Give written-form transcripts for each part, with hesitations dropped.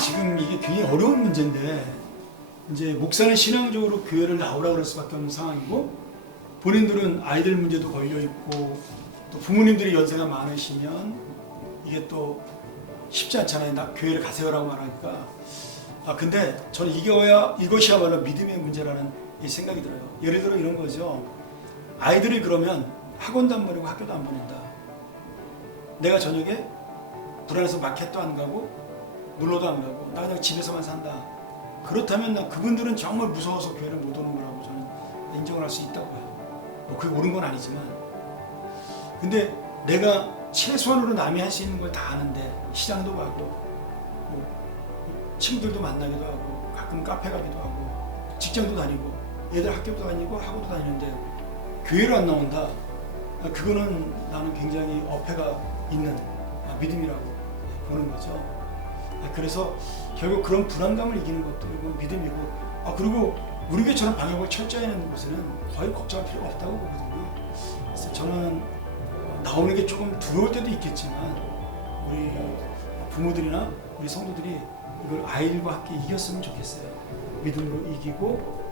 지금 이게 굉장히 어려운 문제인데 이제 목사는 신앙적으로 교회를 나오라고 그럴 수밖에 없는 상황이고 본인들은 아이들 문제도 걸려 있고 또 부모님들이 연세가 많으시면 이게 또 쉽지 않잖아요. 나 교회를 가세요라고 말하니까 근데 저는 이것이야말로 믿음의 문제라는 이 생각이 들어요. 예를 들어 이런 거죠. 아이들이 그러면 학원도 안 보내고 학교도 안 보낸다. 내가 저녁에 불안해서 마켓도 안 가고 놀러도 안 가고 나 그냥 집에서만 산다. 그렇다면 난 그분들은 정말 무서워서 교회를 못 오는 거라고 저는 인정을 할 수 있다고 봐요. 뭐 그게 옳은 건 아니지만 근데 내가 최소한으로 남이 할 수 있는 걸 다 하는데 시장도 가고 뭐 친구들도 만나기도 하고 가끔 카페 가기도 하고 직장도 다니고 애들 학교도 다니고 학원도 다니는데 교회를 안 나온다. 그거는 나는 굉장히 어폐가 있는 믿음이라고 보는 거죠. 그래서 결국 그런 불안감을 이기는 것도 믿음이고 그리고 우리 교회처럼 방역을 철저히 하는 곳에는 거의 걱정할 필요가 없다고 보거든요. 그래서 저는 나오는 게 조금 두려울 때도 있겠지만 우리 부모들이나 우리 성도들이 이걸 아이들과 함께 이겼으면 좋겠어요. 믿음으로 이기고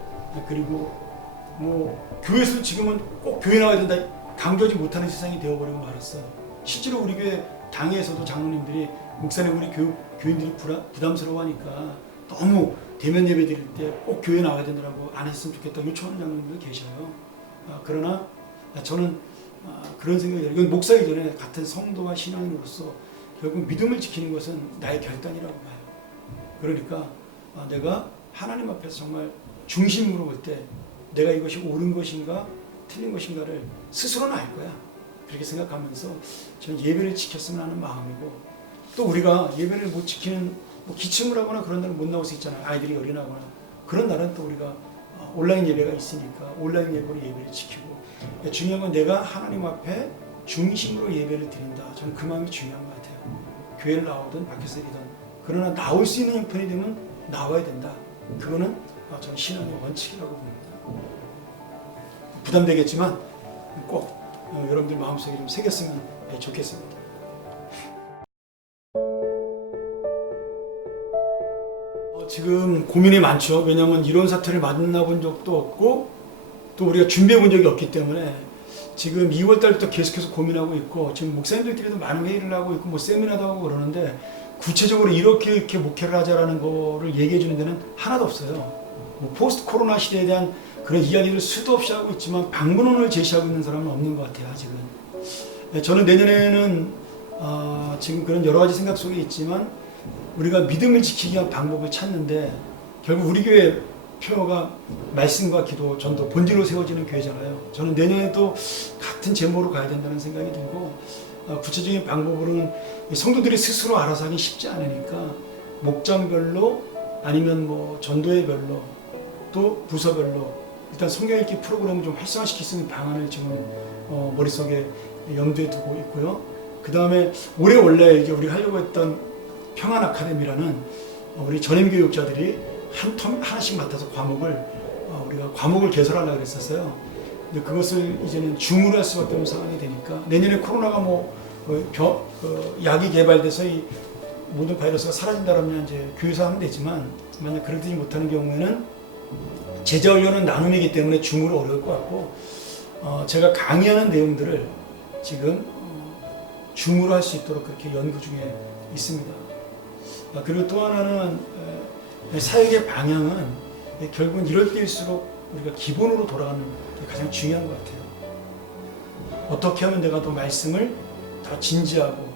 그리고 뭐 교회에서 지금은 꼭 교회 나와야 된다 강조하지 못하는 세상이 되어버리고 말았어요. 실제로 우리 교회 당회에서도 장로님들이 목사님 우리 교인들이 부담스러워하니까 너무 대면 예배 드릴 때 꼭 교회 나와야 된다고 안 했으면 좋겠다 요청하는 장로님도 계셔요. 그러나 저는 그런 생각이 들어요. 이건 목사이기 전에 같은 성도와 신앙인으로서 결국 믿음을 지키는 것은 나의 결단이라고 봐요. 그러니까 내가 하나님 앞에서 정말 중심으로 볼 때 내가 이것이 옳은 것인가 틀린 것인가를 스스로는 알 거야. 그렇게 생각하면서 저는 예배를 지켰으면 하는 마음이고 또 우리가 예배를 못 지키는 기침을 하거나 그런 날은 못 나올 수 있잖아요. 아이들이 열이 나거나 그런 날은 또 우리가 온라인 예배가 있으니까 온라인 예배로 예배를 지키고 중요한 건 내가 하나님 앞에 중심으로 예배를 드린다. 저는 그 마음이 중요한 것 같아요. 교회를 나오든 밖에서이든 그러나 나올 수 있는 형편이 되면 나와야 된다. 그거는 저는 신앙의 원칙이라고 봅니다. 부담되겠지만 꼭 여러분들 마음속에 좀 새겼으면 좋겠습니다. 지금 고민이 많죠. 왜냐하면 이런 사태를 만나본 적도 없고 또 우리가 준비해 본 적이 없기 때문에 지금 2월 달부터 계속해서 고민하고 있고 지금 목사님들끼리도 많은 회의를 하고 있고 뭐 세미나도 하고 그러는데 구체적으로 이렇게 목회를 하자라는 거를 얘기해 주는 데는 하나도 없어요. 뭐 포스트 코로나 시대에 대한 그런 이야기를 수도 없이 하고 있지만 방문론을 제시하고 있는 사람은 없는 것 같아요. 아직은. 저는 내년에는 지금 그런 여러 가지 생각 속에 있지만 우리가 믿음을 지키기 위한 방법을 찾는데 결국 우리 교회 표어가 말씀과 기도, 전도, 본질로 세워지는 교회잖아요. 저는 내년에도 같은 제목으로 가야 된다는 생각이 들고 구체적인 방법으로는 성도들이 스스로 알아서 하기 쉽지 않으니까 목장별로 아니면 뭐 전도회별로 또 부서별로 일단 성경 읽기 프로그램을 좀 활성화시킬 수 있는 방안을 지금 머릿속에 염두에 두고 있고요. 그 다음에 올해 원래 이제 우리가 하려고 했던 평안 아카데미라는 우리 전임 교육자들이 하나씩 맡아서 우리가 과목을 개설하려고 그랬었어요. 근데 그것을 이제는 줌으로 할 수밖에 없는 상황이 되니까 내년에 코로나가 약이 개발돼서 이 모든 바이러스가 사라진다면 이제 교회에서 하면 되지만 만약 그러지 못하는 경우에는 제자 훈련은 나눔이기 때문에 줌으로 어려울 것 같고 제가 강의하는 내용들을 지금 줌으로 할 수 있도록 그렇게 연구 중에 있습니다. 그리고 또 하나는 사역의 방향은 결국은 이럴 때일수록 우리가 기본으로 돌아가는 게 가장 중요한 것 같아요. 어떻게 하면 내가 더 말씀을 더 진지하고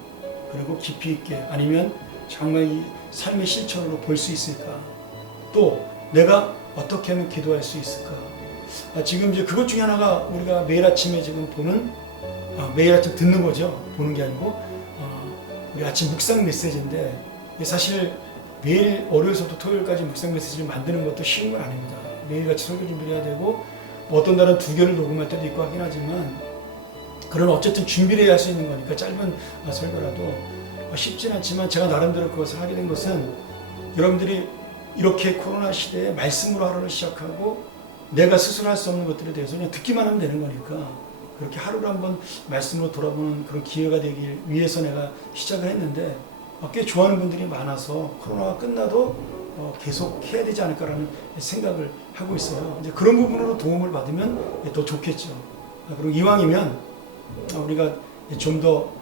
그리고 깊이 있게 아니면 정말 이 삶의 실천으로 볼 수 있을까? 또 내가 어떻게 하면 기도할 수 있을까? 지금 이제 그것 중에 하나가 우리가 매일 아침에 지금 매일 아침 듣는 거죠. 보는 게 아니고 우리 아침 묵상 메시지인데 사실 매일 월요일부터 토요일까지 묵상 메시지를 만드는 것도 쉬운 건 아닙니다. 매일같이 설교 준비를 해야 되고 어떤 날은 2개를 녹음할 때도 있고 하긴 하지만 그런 어쨌든 준비를 할 수 있는 거니까 짧은 설교라도 쉽진 않지만 제가 나름대로 그것을 하게 된 것은 여러분들이 이렇게 코로나 시대에 말씀으로 하루를 시작하고 내가 스스로 할 수 없는 것들에 대해서 그냥 듣기만 하면 되는 거니까 그렇게 하루를 한번 말씀으로 돌아보는 그런 기회가 되길 위해서 내가 시작을 했는데 꽤 좋아하는 분들이 많아서 코로나가 끝나도 계속 해야 되지 않을까라는 생각을 하고 있어요. 이제 그런 부분으로 도움을 받으면 더 좋겠죠. 그리고 이왕이면 우리가 좀 더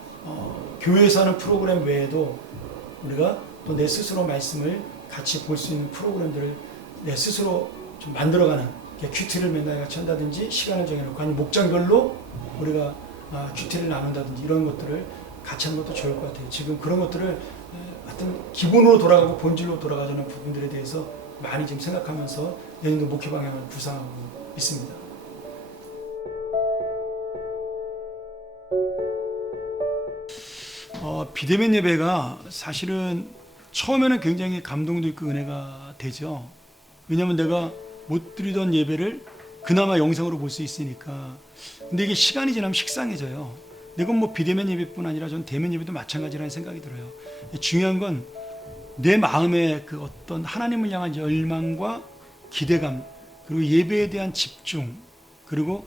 교회에서 하는 프로그램 외에도 우리가 또 내 스스로 말씀을 같이 볼 수 있는 프로그램들을 내 스스로 좀 만들어가는 큐티를 맨날 같이 한다든지 시간을 정해놓고 아니면 목장별로 우리가 큐티를 나눈다든지 이런 것들을 같이 하는 것도 좋을 것 같아요. 지금 그런 것들을 하여튼 기본으로 돌아가고 본질로 돌아가자는 부분들에 대해서 많이 지금 생각하면서 내년도 목회 방향을 구상하고 있습니다. 비대면 예배가 사실은 처음에는 굉장히 감동도 있고 은혜가 되죠. 왜냐하면 내가 못 드리던 예배를 그나마 영상으로 볼 수 있으니까. 근데 이게 시간이 지나면 식상해져요. 이건 뭐 비대면 예배뿐 아니라 전 대면 예배도 마찬가지라는 생각이 들어요. 중요한 건 내 마음의 그 어떤 하나님을 향한 열망과 기대감, 그리고 예배에 대한 집중, 그리고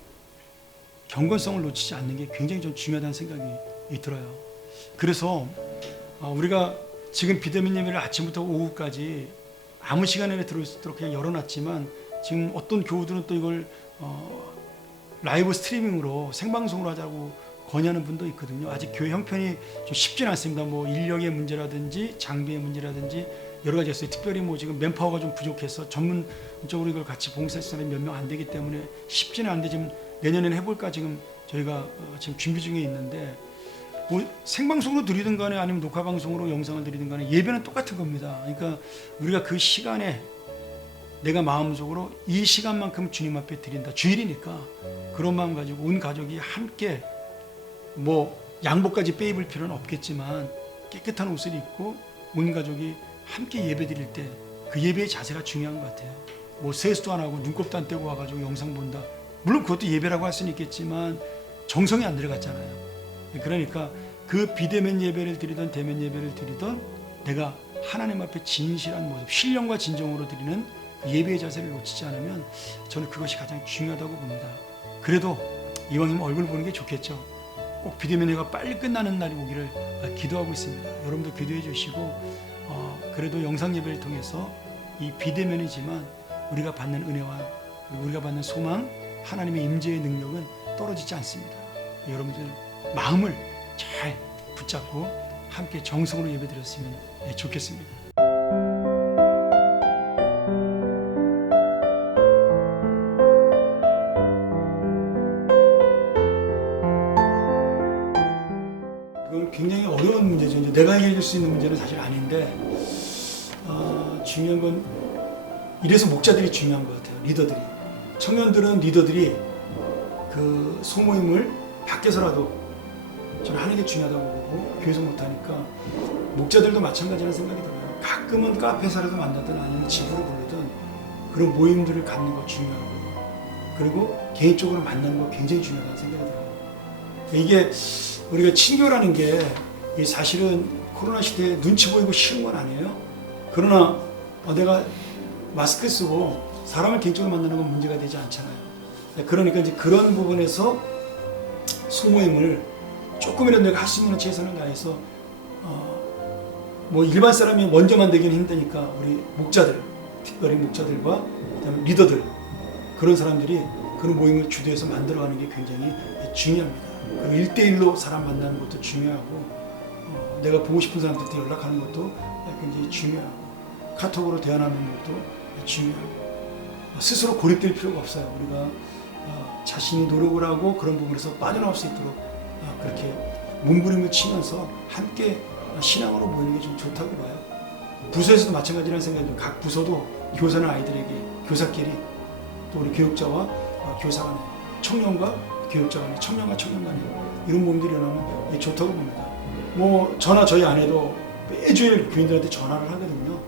경건성을 놓치지 않는 게 굉장히 좀 중요하다는 생각이 들어요. 그래서 우리가 지금 비대면 예배를 아침부터 오후까지 아무 시간에 들어올 수 있도록 그냥 열어놨지만, 지금 어떤 교우들은 또 이걸 라이브 스트리밍으로 생방송으로 하자고 건의하는 분도 있거든요. 아직 교회 형편이 좀 쉽지는 않습니다. 뭐 인력의 문제라든지 장비의 문제라든지 여러 가지 있어요. 특별히 뭐 지금 맨파워가 좀 부족해서 전문적으로 이걸 같이 봉사할 사람이 몇 명 안 되기 때문에 쉽지는 않은데, 지금 내년에는 해볼까 지금 저희가 지금 준비 중에 있는데, 뭐 생방송으로 드리든 간에 아니면 녹화 방송으로 영상을 드리든 간에 예배는 똑같은 겁니다. 그러니까 우리가 그 시간에 내가 마음속으로 이 시간만큼 주님 앞에 드린다. 주일이니까 그런 마음 가지고 온 가족이 함께, 뭐 양복까지 빼입을 필요는 없겠지만 깨끗한 옷을 입고 온 가족이 함께 예배 드릴 때 그 예배의 자세가 중요한 것 같아요. 뭐 세수도 안 하고 눈곱도 안 떼고 와가지고 영상 본다. 물론 그것도 예배라고 할 수는 있겠지만 정성이 안 들어갔잖아요. 그러니까 그 비대면 예배를 드리던 대면 예배를 드리던 내가 하나님 앞에 진실한 모습, 신령과 진정으로 드리는 그 예배의 자세를 놓치지 않으면 저는 그것이 가장 중요하다고 봅니다. 그래도 이왕이면 얼굴 보는 게 좋겠죠. 꼭 비대면 예배가 빨리 끝나는 날이 오기를 기도하고 있습니다. 여러분도 기도해 주시고, 그래도 영상 예배를 통해서 이 비대면이지만 우리가 받는 은혜와 우리가 받는 소망, 하나님의 임재의 능력은 떨어지지 않습니다. 여러분들 마음을 잘 붙잡고 함께 정성으로 예배드렸으면 좋겠습니다. 이건 굉장히 어려운 문제죠. 이제 내가 해결할 수 있는 문제는 사실 아닌데, 중요한 건 이래서 목자들이 중요한 것 같아요. 리더들이. 청년들은 리더들이 그 소모임을 밖에서라도 저는 하는 게 중요하다고 보고, 교회에서 못하니까 목자들도 마찬가지라는 생각이 들어요. 가끔은 카페에서라도 만나든 아니면 집으로 부르든 그런 모임들을 갖는 거 중요하고, 그리고 개인적으로 만나는 거 굉장히 중요하다는 생각이 들어요. 이게 우리가 친교라는 게 사실은 코로나 시대에 눈치 보이고 쉬운 건 아니에요. 그러나 내가 마스크 쓰고 사람을 개인적으로 만나는 건 문제가 되지 않잖아요. 그러니까 이제 그런 부분에서 소모임을 조금이라도 내가 할 수 있는 최선을 다해서 뭐 일반 사람이 먼저 만들기는 힘드니까 우리 목자들, 특별히 목자들과 그다음에 리더들, 그런 사람들이 그런 모임을 주도해서 만들어가는 게 굉장히 중요합니다. 그리고 1대1로 사람 만나는 것도 중요하고, 내가 보고 싶은 사람들한테 연락하는 것도 굉장히 중요하고, 카톡으로 대화하는 것도 중요하고, 스스로 고립될 필요가 없어요. 우리가 자신이 노력을 하고 그런 부분에서 빠져나올 수 있도록 그렇게 몸부림을 치면서 함께 신앙으로 모이는 게 좀 좋다고 봐요. 부서에서도 마찬가지라는 생각이 들어요. 각 부서도 교사나 아이들에게 교사끼리, 또 우리 교육자와 교사 간에, 청년과 교육자 간에, 청년과 청년 간에 이런 모임들이 일어나면 좋다고 봅니다. 뭐 저나 저희 아내도 매주일 교인들한테 전화를 하거든요.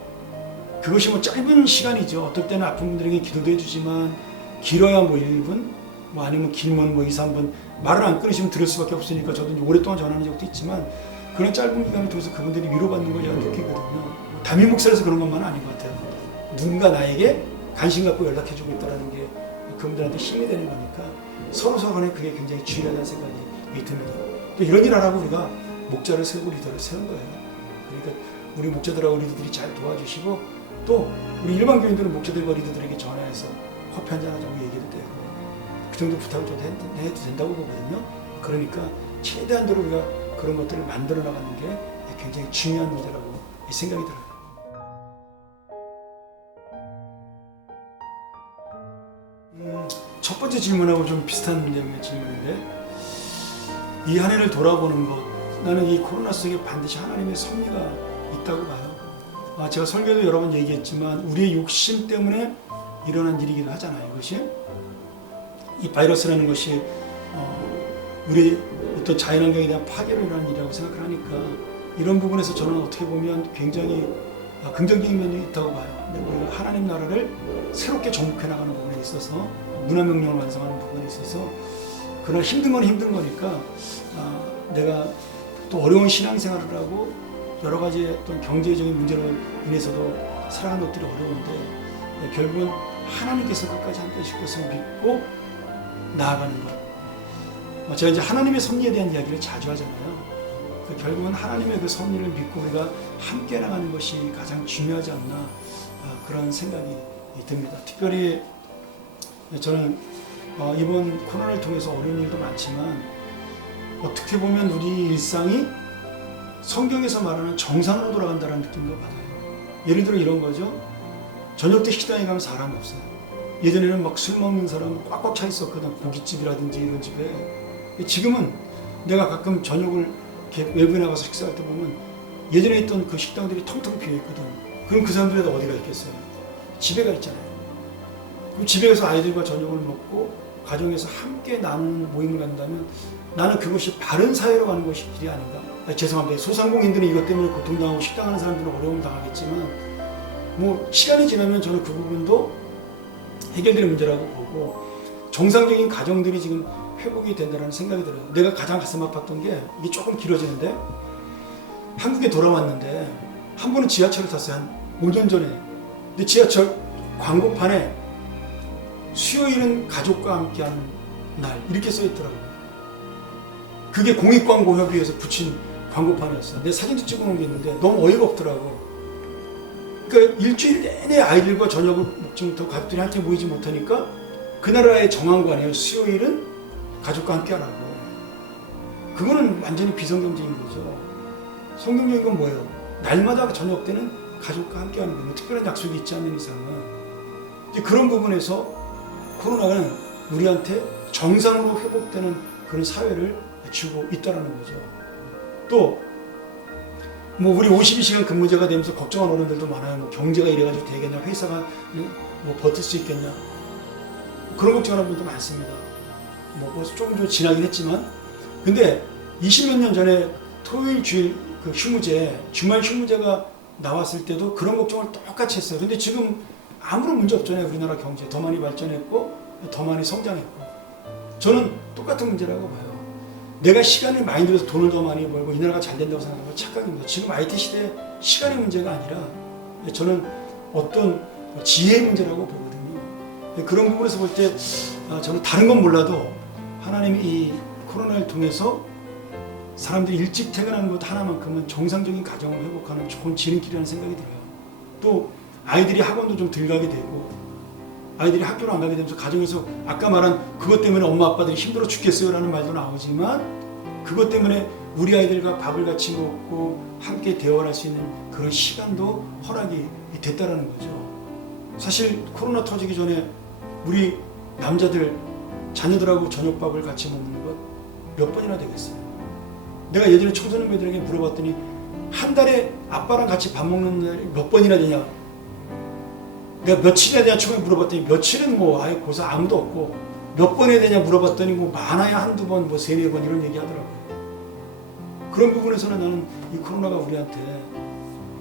그것이 뭐 짧은 시간이죠. 어떨 때는 아픈 분들에게 기도도 해주지만 길어야 뭐 1분, 뭐 아니면 길면 뭐 2, 3분 말을 안 끊으시면 들을 수밖에 없으니까 저도 오랫동안 전화하는 적도 있지만, 그런 짧은 기간을 통해서 그분들이 위로받는 걸 제가 느끼거든요. 담임 목사라서 그런 것만은 아닌 것 같아요. 누군가 나에게 관심 갖고 연락해주고 있다는 게 그분들한테 힘이 되는 거니까 서로 간에 그게 굉장히 중요하다는 생각이 듭니다. 또 이런 일 안 하고 우리가 목자를 세우고 리더를 세운 거예요. 그러니까 우리 목자들하고 리더들이 잘 도와주시고 또 우리 일반 교인들은 목자들과 리더들에게 전화해서 커피 한잔 하자고 얘기도 되고 그 정도 부탁을 좀 해도 된다고 보거든요. 그러니까 최대한대로 우리가 그런 것들을 만들어 나가는 게 굉장히 중요한 문제라고 생각이 들어요. 첫 번째 질문하고 좀 비슷한 질문인데 이 한 해를 돌아보는 것, 나는 이 코로나 속에 반드시 하나님의 섭리가 있다고 봐요. 제가 설교도 여러 번 얘기했지만 우리의 욕심 때문에 일어난 일이기도 하잖아요. 이것이 이 바이러스라는 것이 우리 어떤 자연환경에 대한 파괴로 일어나는 일이라고 생각을 하니까 이런 부분에서 저는 어떻게 보면 굉장히 긍정적인 면이 있다고 봐요. 우리가 하나님 나라를 새롭게 정복해 나가는 부분에 있어서 문화명령을 완성하는 부분에 있어서 그러나 힘든 건 힘든 거니까 내가 또 어려운 신앙생활을 하고 여러 가지 어떤 경제적인 문제로 인해서도 살아가는 것들이 어려운데 결국은 하나님께서 끝까지 함께 하실 것을 믿고 나아가는 것. 제가 이제 하나님의 섭리에 대한 이야기를 자주 하잖아요. 결국은 하나님의 그 섭리를 믿고 우리가 함께 나가는 것이 가장 중요하지 않나 그런 생각이 듭니다. 특별히 저는 이번 코로나를 통해서 어려운 일도 많지만 어떻게 보면 우리 일상이 성경에서 말하는 정상으로 돌아간다는 느낌도 받아요. 예를 들어 이런 거죠. 저녁 때 식당에 가면 사람이 없어요. 예전에는 막 술 먹는 사람 꽉꽉 차 있었거든. 고깃집이라든지 이런 집에. 지금은 내가 가끔 저녁을 이렇게 외부에 나가서 식사할 때 보면 예전에 있던 그 식당들이 텅텅 비어 있거든. 그럼 그 사람들이 어디가 있겠어요? 집에 가 있잖아요. 그럼 집에 가서 아이들과 저녁을 먹고 가정에서 함께 나누는 모임을 간다면 나는 그것이 바른 사회로 가는 것이 길이 아닌가. 죄송합니다. 소상공인들은 이것 때문에 고통당하고 식당하는 사람들은 어려움을 당하겠지만 뭐 시간이 지나면 저는 그 부분도 해결될 문제라고 보고 정상적인 가정들이 지금 회복이 된다는 생각이 들어요. 내가 가장 가슴 아팠던 게 이게 조금 길어지는데 한국에 돌아왔는데 한 번은 지하철을 탔어요. 한 5년 전에. 근데 지하철 광고판에 수요일은 가족과 함께하는 날 이렇게 써있더라고요. 그게 공익광고협의회에서 붙인 광고판이었어요. 내 사진도 찍어놓은 게 있는데 너무 어이가 없더라고. 그러니까 일주일 내내 아이들과 저녁을 먹지부터 가족들이 함께 모이지 못하니까 그 나라에 정한 거 아니에요. 수요일은 가족과 함께 하라고. 그거는 완전히 비성경적인 거죠. 성경적인 건 뭐예요? 날마다 저녁 때는 가족과 함께 하는 거예요. 특별한 약속이 있지 않는 이상은. 이제 그런 부분에서 코로나는 우리한테 정상으로 회복되는 그런 사회를 주고 있다는 거죠. 또 뭐 우리 52시간 근무제가 되면서 걱정하는 어른들도 많아요. 뭐 경제가 이래가지고 되겠냐, 회사가 뭐 버틸 수 있겠냐, 그런 걱정하는 분도 많습니다. 뭐 조금 좀 지나긴 했지만, 근데 20몇 년 전에 토요일 주일 그 휴무제, 주말 휴무제가 나왔을 때도 그런 걱정을 똑같이 했어요. 근데 지금 아무런 문제 없잖아요. 우리나라 경제 더 많이 발전했고 더 많이 성장했고. 저는 똑같은 문제라고 봐요. 내가 시간을 많이 들여서 돈을 더 많이 벌고 이 나라가 잘 된다고 생각하는 건 착각입니다. 지금 IT 시대에 시간의 문제가 아니라 저는 어떤 지혜의 문제라고 보거든요. 그런 부분에서 볼 때 저는 다른 건 몰라도 하나님이 이 코로나를 통해서 사람들이 일찍 퇴근하는 것 하나만큼은 정상적인 가정을 회복하는 좋은 지름길이라는 생각이 들어요. 또 아이들이 학원도 좀 덜 가게 되고 아이들이 학교를 안 가게 되면서 가정에서 아까 말한 그것 때문에 엄마 아빠들이 힘들어 죽겠어요 라는 말도 나오지만 그것 때문에 우리 아이들과 밥을 같이 먹고 함께 대화할 수 있는 그런 시간도 허락이 됐다라는 거죠. 사실 코로나 터지기 전에 우리 남자들 자녀들하고 저녁밥을 같이 먹는 것 몇 번이나 되겠어요. 내가 예전에 청소년들에게 물어봤더니 한 달에 아빠랑 같이 밥 먹는 날이 몇 번이나 되냐, 내가 며칠이나 되냐 처음에 물어봤더니 며칠은 뭐 아예 고사 아무도 없고 몇 번이나 되냐 물어봤더니 뭐 많아야 한두 번, 뭐 세네 번 이런 얘기 하더라고요. 그런 부분에서는 나는 이 코로나가 우리한테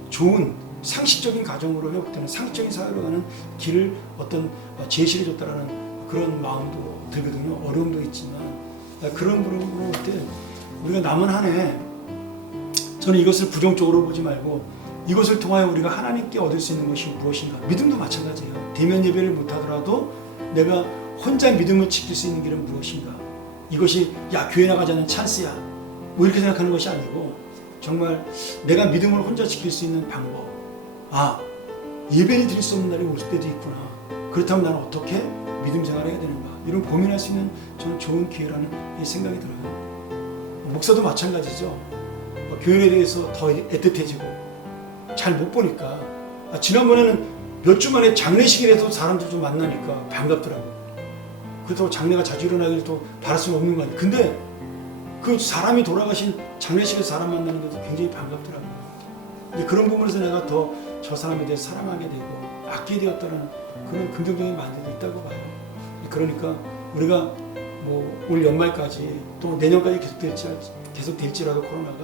좋은 상식적인 가정으로 회복되는 상식적인 사회로 가는 길을 어떤 제시를 줬다라는 그런 마음도 들거든요. 어려움도 있지만 그런 부분으로 볼 때 우리가 남은 한 해 저는 이것을 부정적으로 보지 말고 이것을 통하여 우리가 하나님께 얻을 수 있는 것이 무엇인가. 믿음도 마찬가지예요. 대면 예배를 못하더라도 내가 혼자 믿음을 지킬 수 있는 길은 무엇인가. 이것이 야 교회 나가자는 찬스야 뭐 이렇게 생각하는 것이 아니고 정말 내가 믿음을 혼자 지킬 수 있는 방법, 예배를 드릴 수 없는 날이 올 때도 있구나. 그렇다면 나는 어떻게 믿음 생활을 해야 되는가, 이런 고민할 수 있는 저는 좋은 기회라는 생각이 들어요. 목사도 마찬가지죠. 교인에 대해서 더 애틋해지고 잘 못 보니까 지난번에는 몇 주 만에 장례식이라도 사람들 좀 만나니까 반갑더라고요. 그렇다고 장례가 자주 일어나길 또 바랄 수는 없는 거 아니에요. 근데 그 사람이 돌아가신 장례식에서 사람 만나는 것도 굉장히 반갑더라고요. 근데 그런 부분에서 내가 더 저 사람에 대해 사랑하게 되고 아끼게 되었다는 그런 긍정적인 마인드도 있다고 봐요. 그러니까 우리가 뭐 올 연말까지 또 내년까지 계속될지라도 코로나가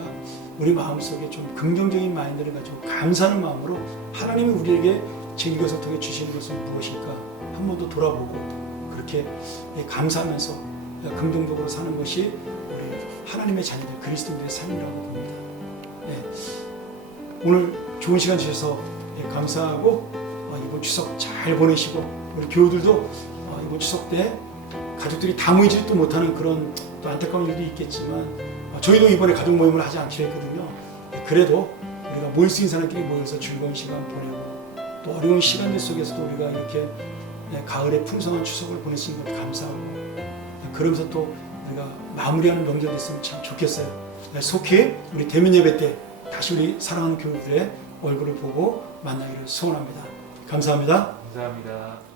우리 마음속에 좀 긍정적인 마인드를 가지고 감사하는 마음으로 하나님이 우리에게 지금 이것을 통해 주시는 것은 무엇일까 한 번 더 돌아보고 그렇게 감사하면서 긍정적으로 사는 것이 우리 하나님의 자녀들 그리스도인들의 삶이라고 봅니다. 오늘 좋은 시간 주셔서 감사하고 이번 추석 잘 보내시고 우리 교우들도 이번 추석 때 가족들이 다 모이지도 못하는 그런 또 안타까운 일도 있겠지만 저희도 이번에 가족 모임을 하지 않기로 했거든요. 그래도 우리가 모일 수 있는 사람끼리 모여서 즐거운 시간 보내고 또 어려운 시간들 속에서도 우리가 이렇게 가을의 풍성한 추석을 보낼 수 있는 것 감사하고 그러면서 또 우리가 마무리하는 명절이 있으면 참 좋겠어요. 속히 우리 대면 예배 때 다시 우리 사랑하는 교우들의 얼굴을 보고 만나기를 소원합니다. 감사합니다. 감사합니다.